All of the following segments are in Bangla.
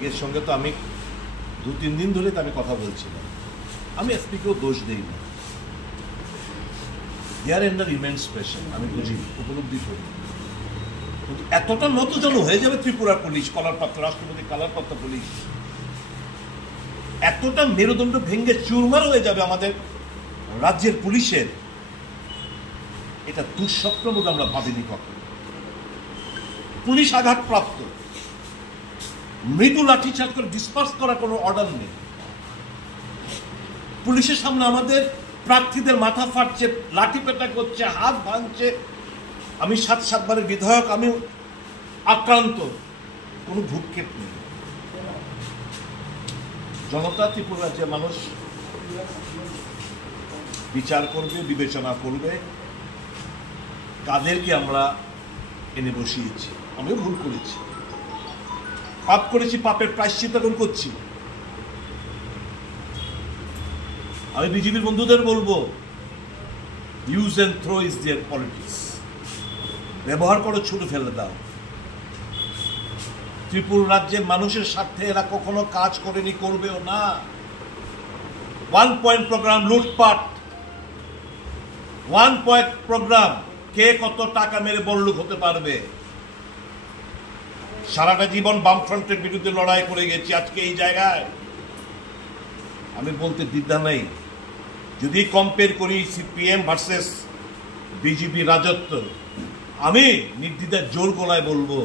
এসপিকের সঙ্গে তো আমি 2-3 দিন ধরে আমি কথা বলছিলাম। আমি এসপিকেও দোষ দিই না, দেয়ার আন্ডার ইমেন্স প্রেশার, আমি বুঝি, উপলব্ধি করি। কিন্তু এতটা নতজন হয়ে যাবে ত্রিপুরার পুলিশ, কলারপাত্র রাষ্ট্রপতি কলারপাত্র পুলিশ, এতটা মেরুদণ্ড ভেঙে চুরমার হয়ে যাবে আমাদের রাজ্যের পুলিশের, এটা দুঃস্বপ্ন বলে আমরা ভাবিনি কখন। পুলিশ আঘাতপ্রাপ্ত, মৃদু লাঠিচার্জ করে ডিসপার্স করার কোনো অর্ডার নেই। পুলিশের সামনে আমাদের প্রার্থীদের মাথা ফাটছে, লাঠি পেটা করছে, হাত ভাঙছে। আমি 7 বারের বিধায়ক, আমি আক্রান্ত, কোনো ভূক্ষেপ নেই। জনতা ত্রিপুরা রাজ্যের মানুষ বিচার করবে, বিবেচনা করবে কাদেরকে আমরা এনে বসিয়েছি। আমিও ভুল করেছি, পাপ করেছি, পাপের প্রায়শ্চিত্ত করছি। আমি বিজেপির বন্ধুদের বলবো, use and throw is their politics. ব্যবহার করো, ছুটে ফেলে দাও। ত্রিপুরা রাজ্যের মানুষের স্বার্থে এরা কখনো কাজ করেনি, করবেও না। 1 পয়েন্ট প্রোগ্রাম লুটপাট, 1 পয়েন্ট প্রোগ্রাম, কে কত টাকা মেরে বড়লোক হতে পারবে। সারাটা জীবন বামফ্রন্টের বিরুদ্ধে লড়াই করে গেছি, আজকে এই জায়গায় আমি বলতে দ্বিধা নেই। যদি কম্পেয়ার করি সিপিএম ভার্সেস বিজেপি রাজত্ব, আমি নির্দ্বিধায় জোর গলায় বলবো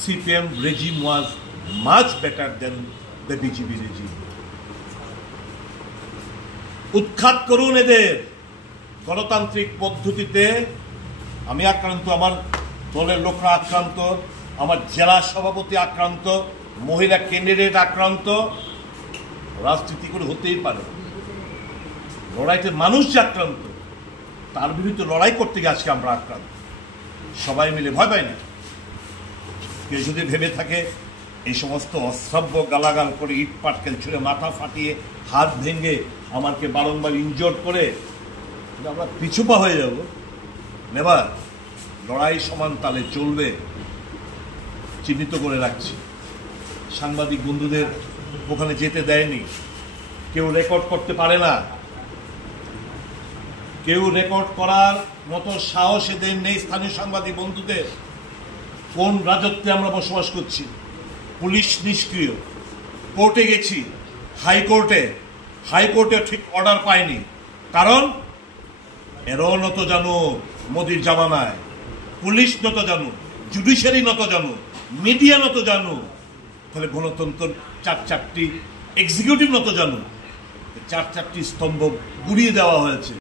CPM regime was much better then the BJP regime. উৎখাত করুন এদের। গণতান্ত্রিক পদ্ধতিতে আমি আক্রান্ত, আমার দলের লোকরা আক্রান্ত, আমার জেলা সভাপতি আক্রান্ত, মহিলা ক্যান্ডিডেট আক্রান্ত। রাজনীতি করে হতেই পারে, লড়াইতে মানুষ যে আক্রান্ত, তার বিরুদ্ধে লড়াই করতে গিয়ে আজকে আমরা আক্রান্ত। সবাই মিলে ভয় পাই না। কেউ যদি ভেবে থাকে এই সমস্ত অশ্রাব্য গালাগাল করে, ইট পাটকেল ছুঁড়ে, মাথা ফাটিয়ে, হাত ভেঙে আমাকে বারংবার ইনজোর্ড করে আমরা পিছুপা হয়ে যাব, নেবার। লড়াই সমান তালে চলবে, চিহ্নিত করে রাখছি। সাংবাদিক বন্ধুদের ওখানে যেতে দেয়নি, কেউ রেকর্ড করতে পারে না, কেউ রেকর্ড করার মতো সাহস এদের নেই স্থানীয় সাংবাদিক বন্ধুদের। কোন রাজত্বে আমরা বসবাস করছি? পুলিশ নিষ্ক্রিয়। কোর্টে গেছি, হাইকোর্টে ঠিক অর্ডার পাইনি, কারণ এরও নত জানো মোদির জামানায়, পুলিশ নত জানো, জুডিশিয়ারি নত জানো, মিডিয়া নত জানো, তাহলে গণতন্ত্র 4 এক্সিকিউটিভ নত জানো। 4 স্তম্ভ গুড়িয়ে দেওয়া হয়েছে।